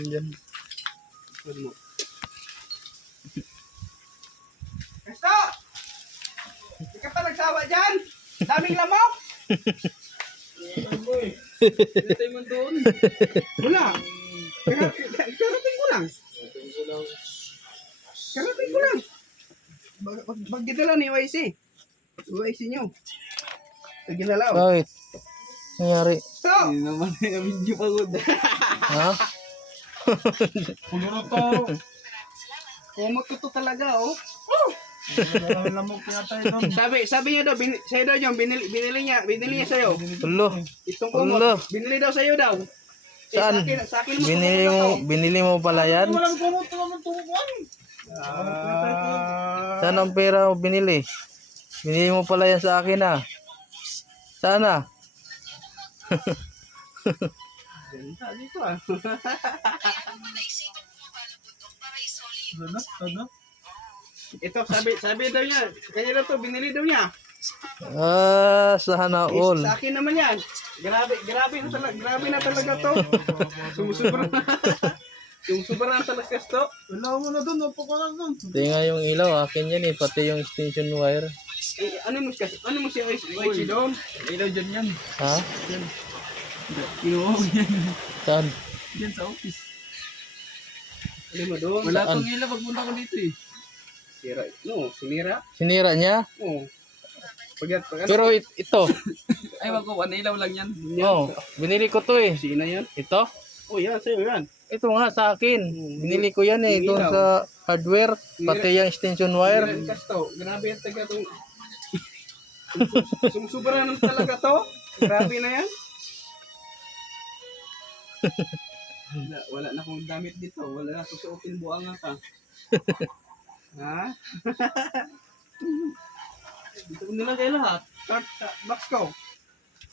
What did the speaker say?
Yan. Kasto! Hindi ka pa nagsawa dyan! Daming lamok! Ito mo doon. Wala! Karating ko lang. Karating ko lang. Pag ginalaw ni YC. YC nyo. Pag ginalaw. Bakit? Nangyari? Stop! Hindi naman yung video pagod. Ha? Puno na to. Kumot ko to talaga, oh. Lamok na tayo doon. Sabi niya daw, sa'yo daw yung binili niya sa'yo. Ulo. Itong Ulo. kumot, binili daw sa'yo daw. Saan? Sa akin mo Binili mo pala yan? Walang kumot, walang tumukuan. Saan ang pera mo binili? Binili mo pala yan sa akin ah. Sana? Dito ah. Ano? Ito, sabi daw niya, kanya daw to, binili daw niya. Ah, sana all. Sa akin naman yan. Grabe na talaga to. Sumusubra na. Sumusubra na talaga to. Wala mo na doon, upo ka na doon. Tingnan yung ilaw, akin yan eh, pati yung extension wire. Eh, ano mo si YC doon? Ilaw dyan yan. Ha? Kinuha mo yan. Saan? Dyan sa office. Ano mo doon? Wala Saan? tong ilaw, pagpunta ko dito eh. Sira. No, sinira. Sinira niya? Oo. Pag Pero ito, Ay, wag ko, ano ilaw lang yan. oh, binili ko to eh. Sina yan? Ito? Oh, yan, sa'yo yan. Ito nga sa akin. Binili ko yan eh, doon sa hardware, pati yung extension wire. Kasto, grabe yan taga itong... Sumusubra na talaga to. Grabe na yan. Wala na akong damit dito. Wala na susuotin buanga pa. Ha? Dito ko nilagay lahat. Box ko.